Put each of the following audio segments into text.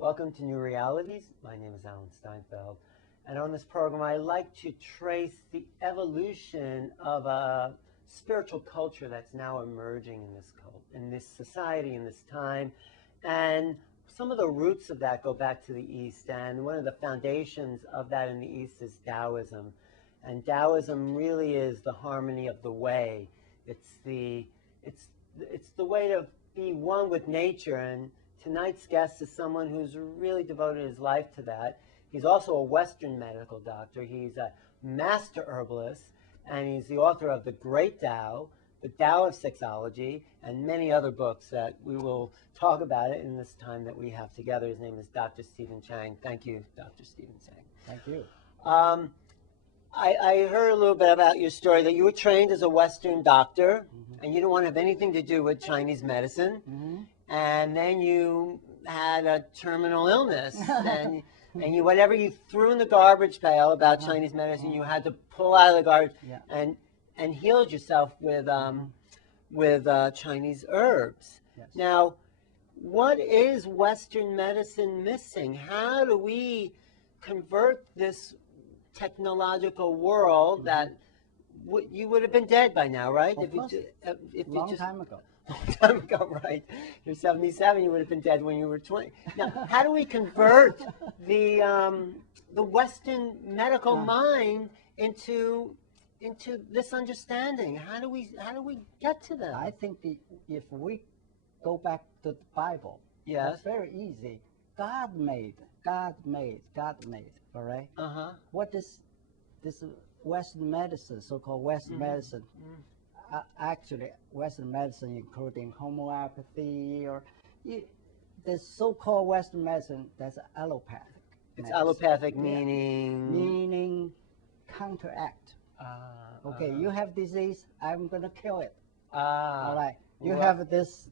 Welcome to New Realities. My name is Alan Steinfeld, and on this program I like to trace the evolution of a spiritual culture that's now emerging in this society, in this time, and some of the roots of that go back to the East, and one of the foundations of that in the East is Taoism, and Taoism really is the harmony of the way. It's the way to be one with nature, and tonight's guest is someone who's really devoted his life to that. He's also a Western medical doctor. He's a master herbalist, and he's the author of The Great Tao, The Tao of Sexology, and many other books that we will talk about it in this time that we have together. His name is Dr. Stephen Chang. Thank you, Dr. Stephen Chang. Thank you. I heard a little bit about your story that you were trained as a Western doctor, and you didn't want to have anything to do with Chinese medicine. And then you had a terminal illness, and you whatever you threw in the garbage pail about Chinese medicine, you had to pull out of the garbage and healed yourself with Chinese herbs. Yes. Now, what is Western medicine missing? How do we convert this technological world that you would have been dead by now, right? Long time ago. Long time ago, right? You're 77. You would have been dead when you were 20. Now, how do we convert the Western medical mind into this understanding? How do we get to that? I think if we go back to the Bible, Yes. it's very easy. God made. All right. What is this Western medicine, so-called Western medicine? Actually, Western medicine, including homeopathy or the so-called Western medicine, that's allopathic. It's medicine. allopathic meaning. Meaning counteract. Okay, you have disease, I'm going to kill it. All right. You have this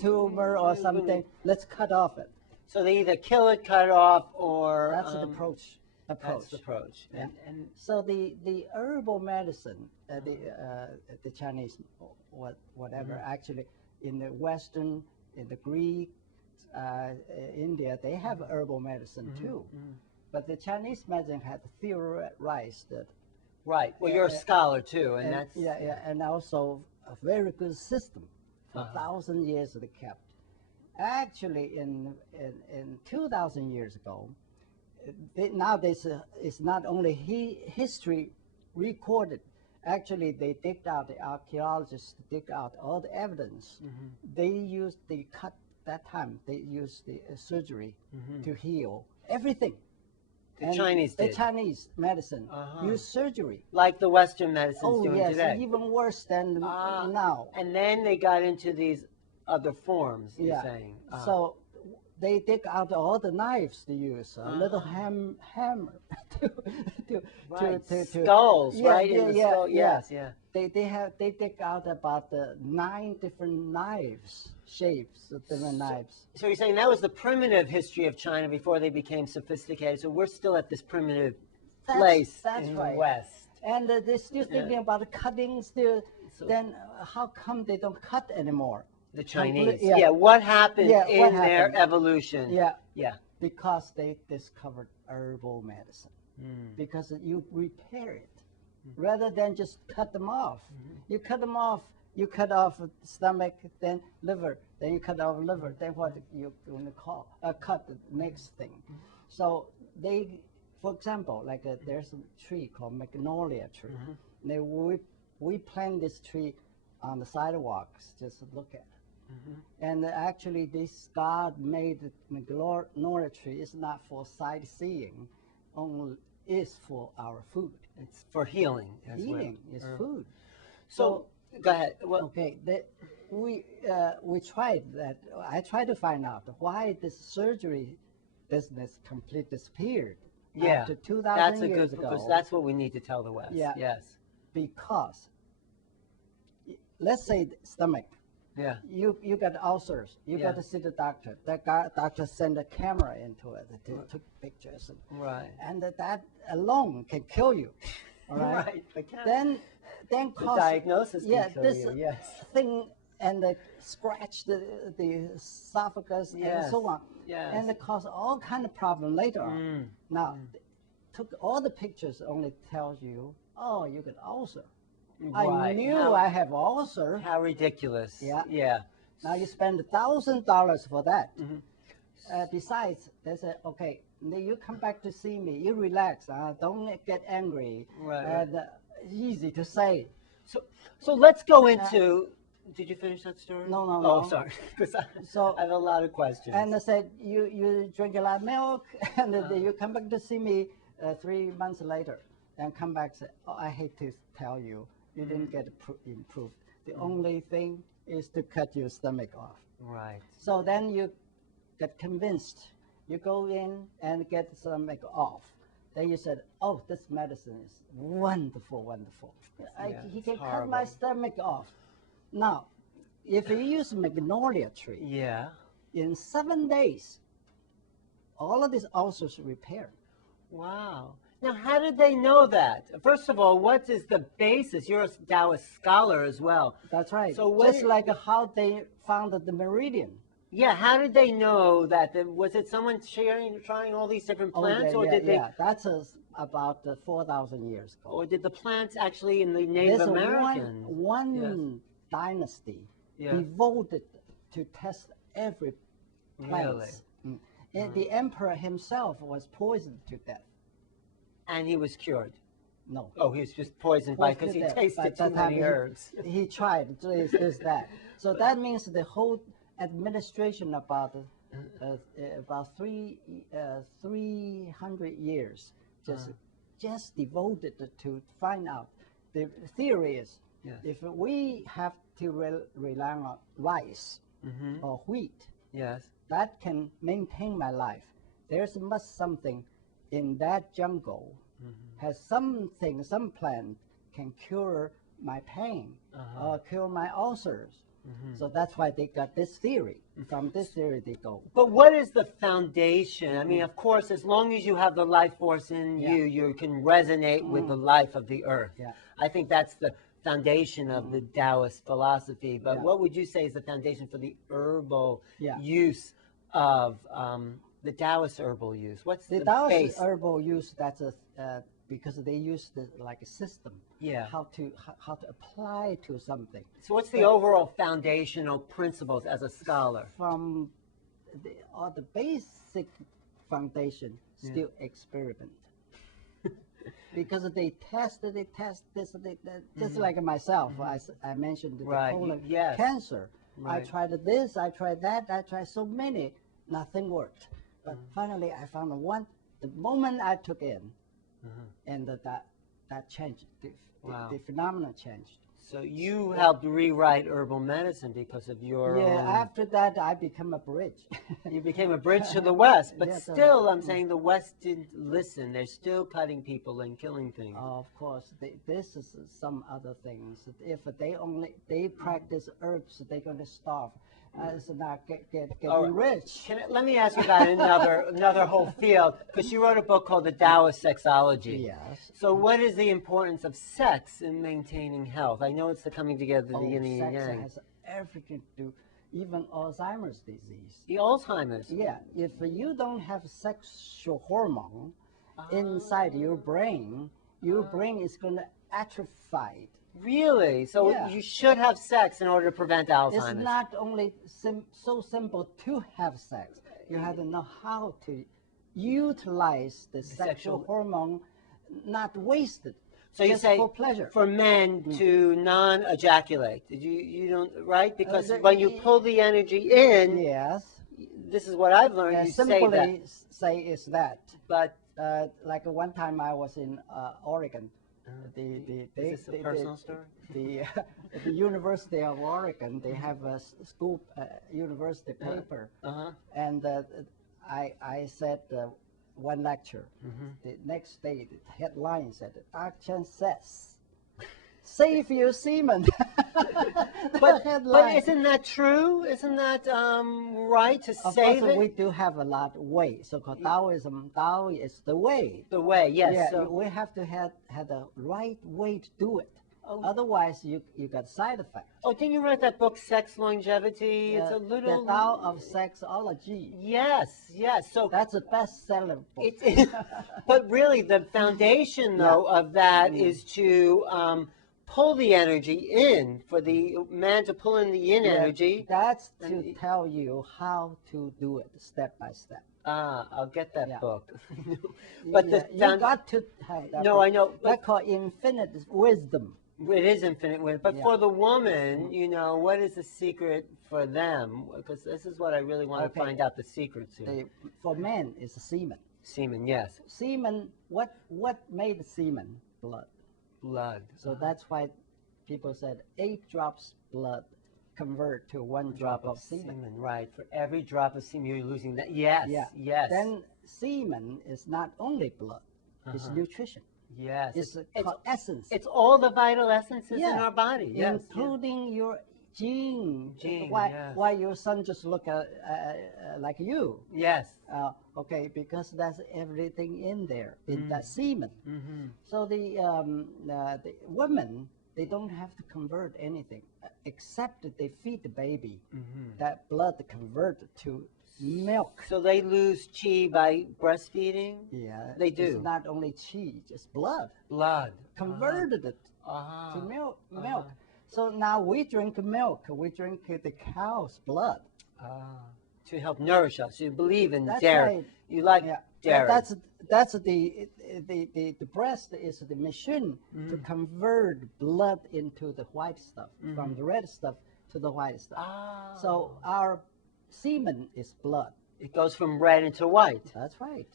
tumor or something, let's cut off it. So they either kill it, cut it off, or That's the approach. That's the approach. Yeah. And so the herbal medicine, the Chinese, whatever, actually in the Western, in the Greek, India, they have herbal medicine too. But the Chinese medicine had theorized that. Right. Well, you're a scholar too, and that's and also a very good system for 1,000 years they kept. Actually, in 2,000 years ago, nowadays it's not only history recorded. Actually, they digged out, the archaeologists dig out all the evidence. They cut that time. They used the surgery to heal everything. The Chinese did. The Chinese medicine used surgery. Like the Western medicine's doing today. Even worse than now. And then they got into these other forms, you're saying. So they dig out all the knives they use, a little hammer to skulls, right? Yes. They dig out about 9 different knives, shapes of different knives. So you're saying that was the primitive history of China before they became sophisticated. So we're still at this primitive place in the West. And they're still thinking about cutting still. So then how come they don't cut anymore? The Chinese. What happened in their evolution? Because they discovered herbal medicine. Because you repair it rather than just cut them off. You cut them off. You cut off stomach, then liver, then you cut off liver, then what you're going to cut the next thing. So they, for example, like there's a tree called magnolia tree. We plant this tree on the sidewalks, just look at it. And actually this God-made magnolia tree is not for sightseeing, only is for our food. It's for healing. Healing is food. So go ahead. Well, okay, we tried that. I tried to find out why this surgery business completely disappeared. After 2,000 years ago. Because that's what we need to tell the West. Yes. Because let's say stomach. You got ulcers. You got to see the doctor. That doctor sent a camera into it to took pictures. And that alone can kill you. All right. Then cause, the diagnosis can kill this you. Yes. thing and they scratch the esophagus and so on. Yes. And it caused all kind of problem later on. Now, took all the pictures only tells you, oh, you got ulcer. Right. I knew I have ulcer. How ridiculous. Yeah. Yeah. Now you spend $1,000 for that. Besides, they said, okay, you come back to see me. You relax. Don't get angry. Right. Easy to say. So let's go into. Did you finish that story? No. Oh, sorry. Because I have a lot of questions. And they said, you drink a lot of milk, and then you come back to see me 3 months later, and come back and say, oh, I hate to tell you, you didn't get improved. The only thing is to cut your stomach off. Right. So then you get convinced. You go in and get the stomach off. Then you said, oh, this medicine is wonderful. He can cut my stomach off. Now, if you use magnolia tree, in 7 days, all of these ulcers repaired. Wow. Now, how did they know that? First of all, what is the basis? You're a Taoist scholar as well. That's right. So just like how they found the meridian. Yeah, how did they know that? Was it someone trying all these different plants? That's about 4,000 years ago. Or did the plants actually in the Native Americans? One dynasty devoted to test every plant. Really? And the emperor himself was poisoned to death. And he was cured? No. Oh, he was just poisoned because he tasted too many herbs. He tried this, that. So that means the whole administration about 300 years just devoted to find out. The theory is if we have to rely on rice or wheat, that can maintain my life. There's something in that jungle has something, some plant can cure my pain or cure my ulcers. So that's why they got this theory. From this theory they go. But what is the foundation? I mean, of course, as long as you have the life force in you, you can resonate with the life of the earth. I think that's the foundation of the Taoist philosophy. But what would you say is the foundation for the herbal use of the Taoist herbal use? What's the Taoist base? herbal use? That's because they use like a system. How to apply to something. So what's the overall foundational principles as a scholar? From the basic foundation, still experiment. Because they test this, just like myself. I mentioned the colon cancer. I tried this, I tried that, I tried so many, nothing worked. But finally, I found one. The moment I took in, and that changed. The phenomenon changed. So you helped rewrite herbal medicine because of your own... After that, I became a bridge. You became a bridge to the West, but still, I'm saying the West didn't listen. They're still cutting people and killing things. Of course, this is some other things. If they practice herbs, they're going to starve. It's not getting rich. Let me ask you about another whole field, because you wrote a book called The Taoist Sexology. Yes. So what is the importance of sex in maintaining health? I know it's the coming together of the yin and yang. Sex has everything to do, even Alzheimer's disease. The Alzheimer's? Yeah. If you don't have sexual hormone inside your brain is going to atrophy. Really? So you should have sex in order to prevent Alzheimer's? It's not only so simple to have sex. You have to know how to utilize the sexual hormone, not wasted. So you say for pleasure. For men to non-ejaculate. You don't, right? Because when you pull the energy in, this is what I've learned. You simply say is that. But like one time I was in Oregon. Is this a personal story? The University of Oregon, they have a school university paper, and I said one lecture. The next day, the headline said, "Dr. Chen says, save your semen." But isn't that true? Isn't that right to say that? We do have a lot of way. So-called Taoism, Tao is the way. The way, yes. Yeah, we have to have the right way to do it. Oh. Otherwise, you got side effects. Oh, didn't you write that book, Sex Longevity? It's a little... The Tao of Sexology. Yes, yes. So that's a bestseller book. But really, the foundation, though, of that is to pull the energy in, for the man to pull in the yin energy. That's to tell you how to do it step by step. Ah, I'll get that book. But you got to have that book. I know. That's called Infinite Wisdom. It is infinite wisdom. But for the woman, you know, what is the secret for them? Because this is what I really want to find out, the secrets here. For men, it's semen. Semen, yes. Semen, what made semen? Blood. Blood. So that's why people said 8 drops blood convert to 1 drop of semen. Right. For every drop of semen, you're losing that. Yes. Yeah. Yes. Then semen is not only blood; it's nutrition. Yes. It's essence. It's all the vital essences in our body. Yes. Including your gene. Why your son just look like you? Yes. Okay, because that's everything in there in that semen. So the women, they don't have to convert anything except that they feed the baby. That blood converted to milk. So they lose qi by breastfeeding? Yeah. They do. It's not only qi, just blood. Blood. Converted it to milk. So now we drink milk. We drink the cow's blood. To help nourish us. You believe in That's dairy. Right. You like dairy. That's the breast is the machine to convert blood into the white stuff, from the red stuff to the white stuff. So our semen is blood. It goes from red into white. That's right.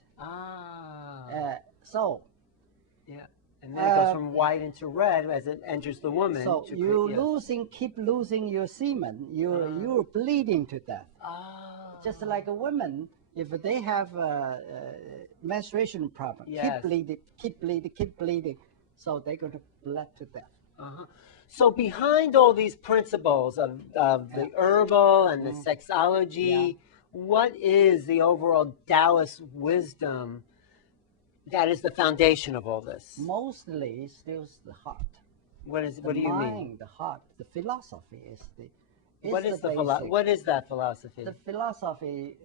Yeah. And then it goes from white into red as it enters the woman. So you keep losing your semen. You're bleeding to death. Just like a woman, if they have a menstruation problem, keep bleeding, so they're going to bleed to death. So behind all these principles of the herbal and the sexology, what is the overall Taoist wisdom that is the foundation of all this? Mostly still the heart. What do you mean? The heart, the philosophy is the. What is that philosophy? The philosophy,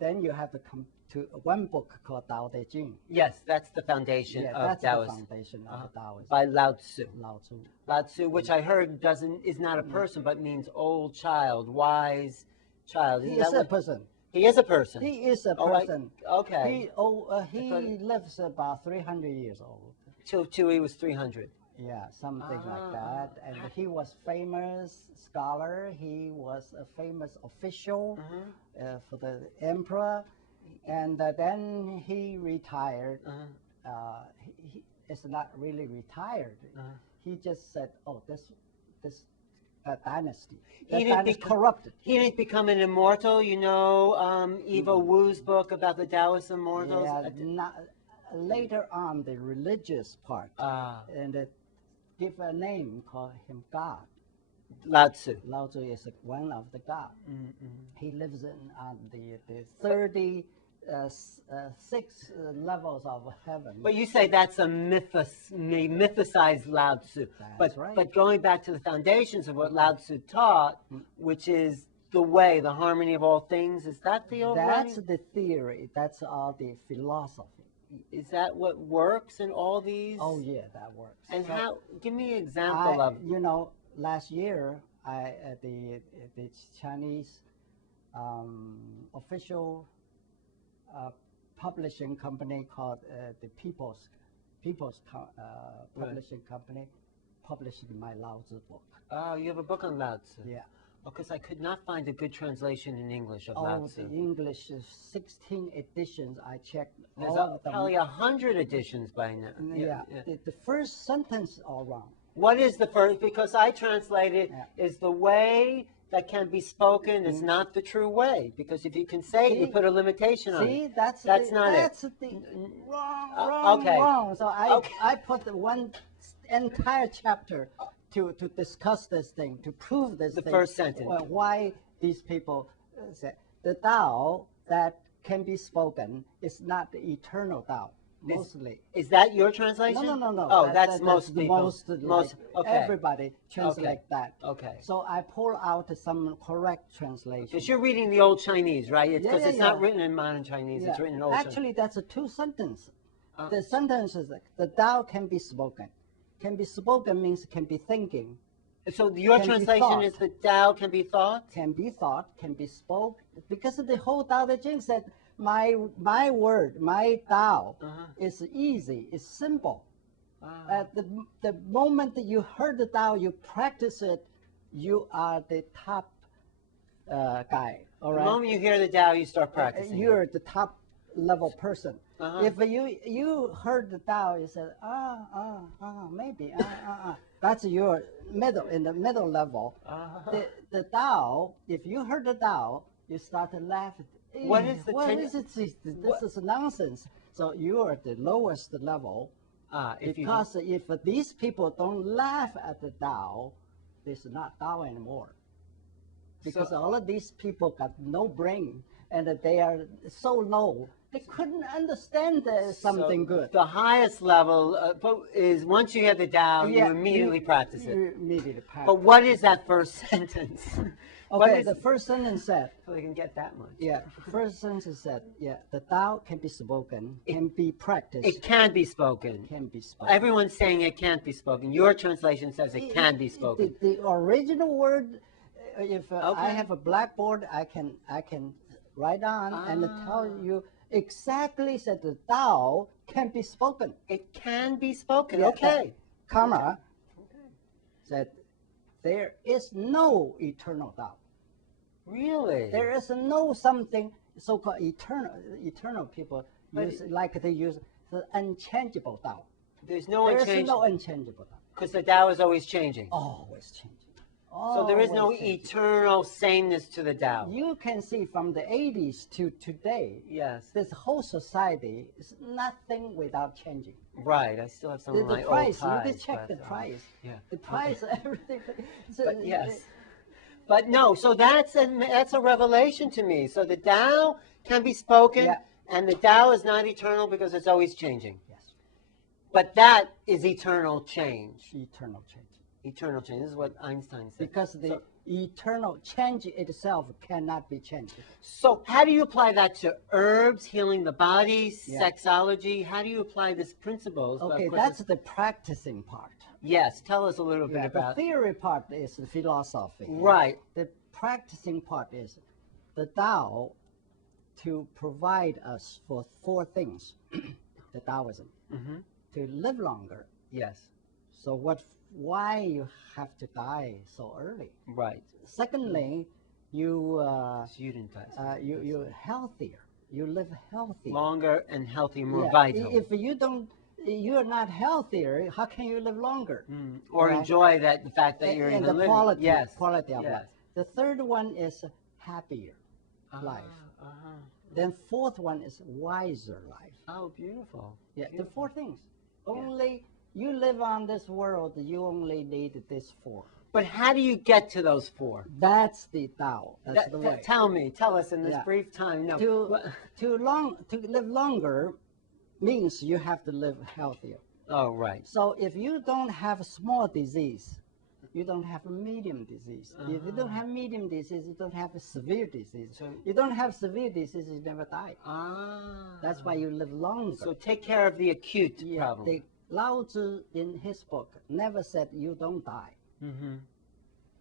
then you have to come to one book called Tao Te Ching. Yes, that's the foundation of Taoism. That's the foundation of Taoism. By Lao Tzu. Lao Tzu. Lao Tzu, which I heard is not a person, but means old child, wise child. He is a person. He is a person. He is a person. Okay. He lives about 300 years old. Till he was 300. Yeah, something like that. And he was famous scholar. He was a famous official for the emperor. And then he retired. He is not really retired. He just said, "Oh, this dynasty. That dynasty corrupted." He didn't become an immortal. You know, Eva Wu's book about the Taoist immortals. Yeah, later on, the religious part, and give a name, call him God. Lao Tzu. Lao Tzu is one of the God. He lives in the 36 levels of heaven. But you say that's a mythicized Lao Tzu. That's right. But going back to the foundations of what Lao Tzu taught, which is the way, the harmony of all things, is that the overall? That's the theory. That's all the philosophy. Is that what works in all these? Oh yeah, that works. And how? Give me an example of. You know, last year, the Chinese official publishing company called the People's Publishing Company published my Lao Tzu book. Oh, you have a book on Lao Tzu? Yeah. Because I could not find a good translation in English of Lao Tzu. The English is 16 editions. I checked. There's probably 100 editions by now. Yeah. The first sentence all wrong. What is the first? Because I translated is the way that can be spoken is not the true way. Because if you can say it, you put a limitation on it. That's not it. That's the wrong. So I put one entire chapter to discuss this thing, to prove this thing. The first sentence. Why these people say the Tao that can be spoken is not the eternal Tao. mostly. Is that your translation? No. Oh, that's most the people. most, Most, like, okay. everybody translate Okay. that. Okay. So I pull out some correct translation. Because you're reading the Old Chinese, right? Because Yeah, it's not written in modern Chinese. It's written in Old Chinese. Actually, that's a two sentence. The sentence is the Tao can be spoken. Can be spoken means can be thinking. So your translation is the Tao can be thought? Can be thought, can be spoken. Because the whole Tao Te Ching said, my word, my Tao is easy, it's simple. The moment that you heard the Tao, you practice it, you are the top guy. All right? The moment you hear the Tao, you start practicing. You're the top level person. If you heard the Tao, you said, maybe, That's your middle, in the middle level. The Tao, if you heard the Tao, you start to laugh. What is the This is nonsense. So you are the lowest level. Because if these people don't laugh at the Tao, this is not Tao anymore. Because all of these people got no brain, and they are so low, they couldn't understand something good. The highest level is once you hear the Tao, you immediately practice it. You immediately practice. But what is that first sentence? Okay, the first sentence said. So they can get that much. Yeah, first sentence said, the Tao can be spoken, can be practiced. It can be spoken. Can be spoken. Everyone's saying it can't be spoken. Your translation says it can be spoken. The original word, if I have a blackboard, I can write on and tell you exactly said the Tao can be spoken. It can be spoken. Yeah, okay. Karma said there is no eternal Tao. Really? There is no something so-called eternal people use, like they use the unchangeable Tao. There's no There is no unchangeable Tao. Because the Tao is always changing. Always changing. So there is no eternal sameness to the Tao. You can see from the 80s to today, this whole society is nothing without changing. Right, I still have some of my price, old ties. You can check the price. Yeah. The price, everything. But yes. But no, so that's a revelation to me. So the Tao can be spoken, and the Tao is not eternal because it's always changing. Yes. But that is eternal change. Eternal change. Eternal change. This is what Einstein said. Because the eternal change itself cannot be changed. So how do you apply that to herbs, healing the body, sexology? How do you apply these principles? Okay, that's the practicing part. Yes, tell us a little bit about the theory part is the philosophy. Right. The practicing part is the Tao to provide us for four things. The Taoism. To live longer. Yes. So why you have to die so early? Right. Secondly, you're healthier. You live healthier. Longer and healthier, more vital. If you're not healthier, how can you live longer? Or enjoy the fact that you're in the living. Quality of life. The third one is happier life. Then fourth one is wiser life. Oh, beautiful. Yeah, the four things. Only you live on this world, you only need this four. But how do you get to those four? That's the Tao. That's the way. Tell us in this brief time. No. To live longer means you have to live healthier. Oh, right. So if you don't have a small disease, you don't have a medium disease. If you don't have medium disease, you don't have a severe disease. So you don't have severe disease, you never die. That's why you live longer. So take care of the acute problem. Lao Tzu in his book never said you don't die.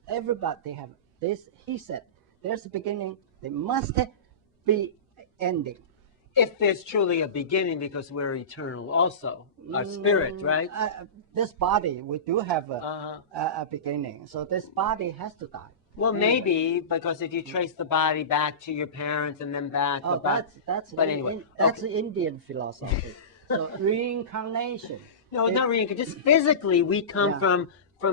Everybody have this. He said there's a beginning, there must be ending. If there's truly a beginning, because we're eternal also, our spirit, right? This body, we do have a beginning, so this body has to die. Well, maybe, because if you trace the body back to your parents and then back. That's Indian philosophy. So reincarnation. No, not reincarnation. Just physically, we come from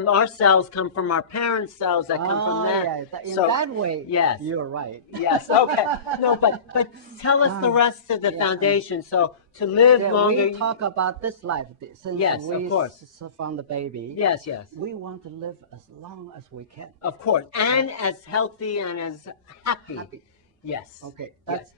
our cells, come from our parents' cells that come from that. In that way, you're right. Yes, okay. No, but tell us the rest of the foundation. So to live longer. We talk about this life since of course. From the baby. Yes. We want to live as long as we can. Of course, and as healthy and as happy. Yes. Okay.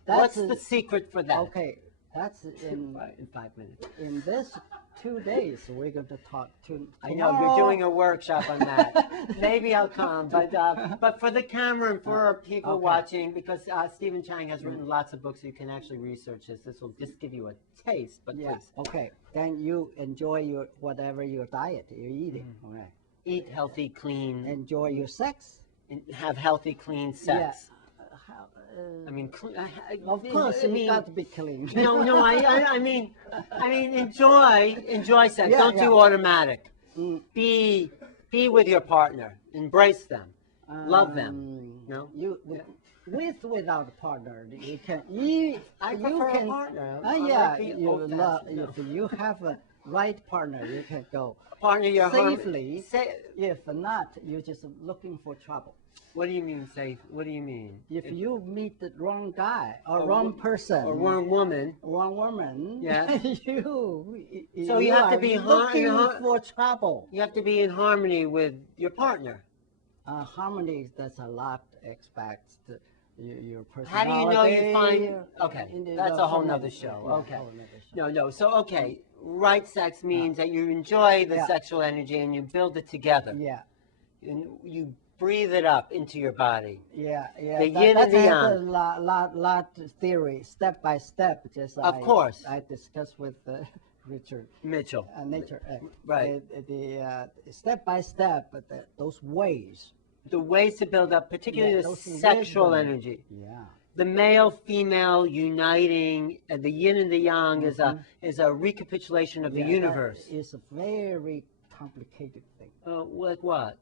What's the secret for that? Okay. That's in 5 minutes. in this 2 days. We're going to talk to. I know you're doing a workshop on that. Maybe I'll come, but for the camera and for our people watching, because Stephen Chang has written lots of books, you can actually research this. This will just give you a taste. But please. Okay. Then you enjoy your whatever your diet you're eating. All right. Eat healthy, clean. Enjoy your sex. And have healthy, clean sex. I mean, of course, you got to be clean. No, I mean, enjoy sex. Don't do automatic. Be with your partner. Embrace them. Love them. No, without a partner, you can. I prefer a partner. If you have a right partner, you can go partner safely. If not, you're just looking for trouble. What do you mean safe? What do you mean? If you meet the wrong guy or wrong person or wrong woman, yeah, so you have to be looking for trouble. You have to be in harmony with your partner. Harmony, that's a lot expects your personality. How do you know you find? Okay, that's a whole nother show. Okay, no. So right sex means that you enjoy the sexual energy and you build it together. Yeah, and you breathe it up into your body. Yeah. The yin and the yang. A lot theory, step by step. Just of course. I discussed with Richard Mitchell. Right. The step by step, those ways. The ways to build up, particularly the sexual energy. Yeah. The male-female uniting, the yin and the yang is a recapitulation of the universe. It's a very complicated thing. Like what?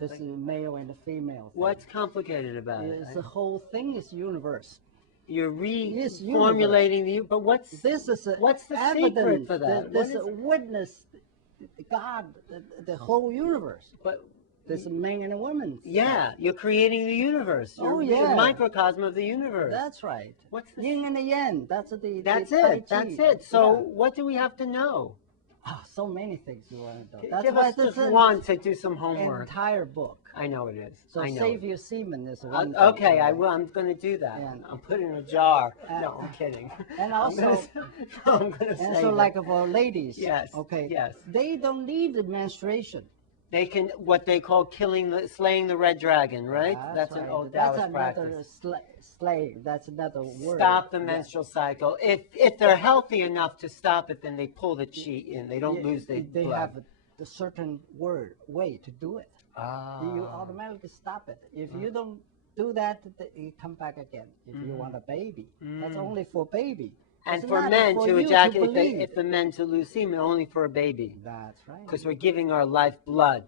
This is male and the female thing. What's complicated about it? The whole thing is universe. You're reformulating the. But what's the secret for that? This witness, God, the whole universe. But there's a man and a woman. Yeah, you're creating the universe. You're the microcosm of the universe. That's right. What's the yin and the yang? That's it. So what do we have to know? So many things you want to know. That's why this is one to do some homework. Entire book. I know it is. So save your semen is one. Okay, I will. I'm going to do that. I'll put it in a jar. No, I'm kidding. And also, I'm going to and so like for ladies. Yes. Okay. Yes. They don't need the menstruation. They can what they call slaying the red dragon, right? That's an old Taoist practice. Slave. That's another word. Stop the menstrual cycle. If they're healthy enough to stop it, then they pull the chi in. They don't lose their They blood. have a certain way to do it. You automatically stop it. If you don't do that, you come back again. If you want a baby, that's only for baby. And for men to ejaculate, if the men to lose semen, only for a baby. That's right. Because we're giving our life blood.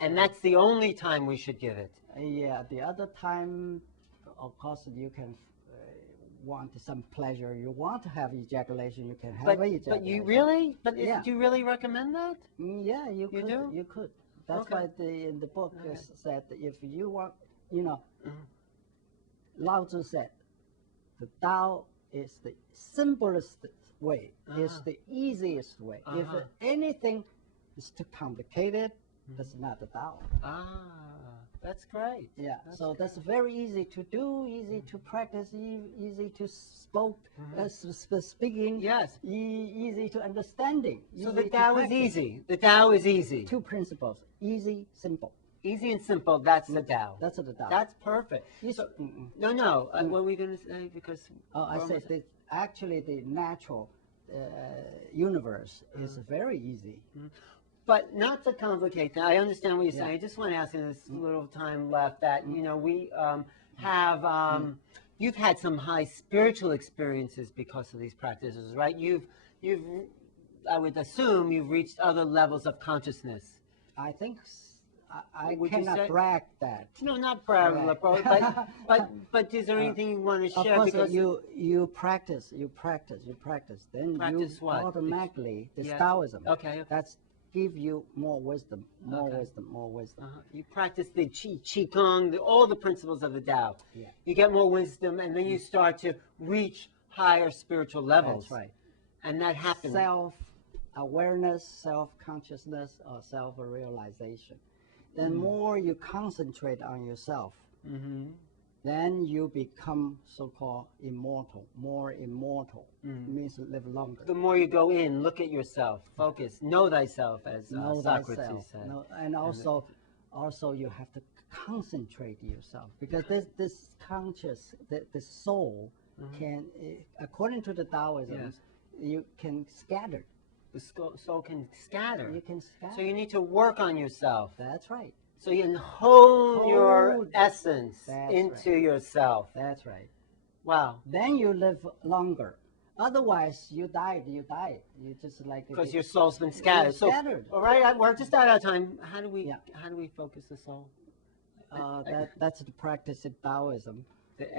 That's the only time we should give it. Yeah, the other time, of course, you can want some pleasure. You want to have ejaculation, you can have ejaculation. But you really? But do you really recommend that? Yeah, you could. Do? You could. That's why in the book said that if you want, Lao Tzu said, the Tao is the simplest way. It's the easiest way. If anything is too complicated, that's not the Tao. That's great. Yeah, that's very easy to do, easy to practice, easy to speaking. Yes. Easy to understanding. So the Tao is easy. The Tao is easy. Two principles: easy, simple. Easy and simple. That's the Tao. That's the Tao. That's perfect. So, no. What were we going to say? Because I said that actually the natural universe is very easy. But not to complicate that, I understand what you're saying. I just want to ask in this little time left that, we have, you've had some high spiritual experiences because of these practices, right? I would assume you've reached other levels of consciousness. I think I cannot brag that. No, not brag, but is there anything you want to share? Of course, you practice, then practice you automatically, the Taoism, that's give you more wisdom, more wisdom. You practice the Qigong, all the principles of the Tao. Yeah. You get more wisdom, and then you start to reach higher spiritual levels. That's right. And that happens. Self-awareness, self-consciousness, or self-realization. Then more you concentrate on yourself, then you become so-called immortal, more immortal. Means live longer. The more you go in, look at yourself, focus, know thyself, as Know Socrates thyself. said. And also you have to concentrate yourself, because this conscious, the soul can, according to the Taoism, you can scatter. The soul can scatter. You can scatter. So you need to work on yourself. That's right. So you can hone your essence That's into right. yourself. That's right. Wow. Then you live longer. Otherwise, you died. You just like Because your soul's been scattered. Scattered. So, all right, we're just out of time. How do we focus the soul? That's the practice in Taoism.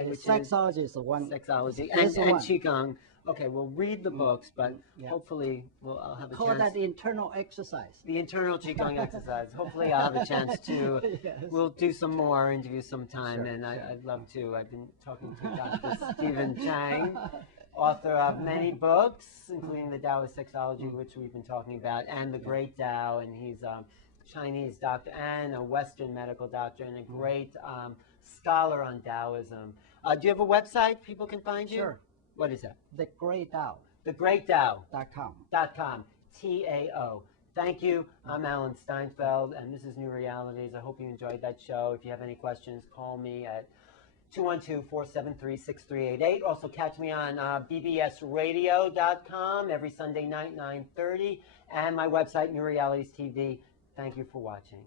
Which Sexology is the one. Sexology Is and one. Qigong. Okay, we'll read the books, but hopefully I'll have a Call chance. that the internal exercise. The internal Qigong exercise. Hopefully I'll have a chance to. Yes. We'll do some more interviews sometime, Sure, and sure. I'd love to. I've been talking to Dr. Stephen Chang, author of many books, including the Taoist Sexology, which we've been talking about, and the Great Tao, and he's a Chinese doctor and a Western medical doctor, and a great scholar on Taoism. Do you have a website people can find you? Sure. What is that? The Great Tao. TheGreatTao.com. .com. T-A-O. Thank you. I'm Alan Steinfeld, and this is New Realities. I hope you enjoyed that show. If you have any questions, call me at 212-473-6388. Also, catch me on bbsradio.com every Sunday night, 9:30, and my website, New Realities TV. Thank you for watching.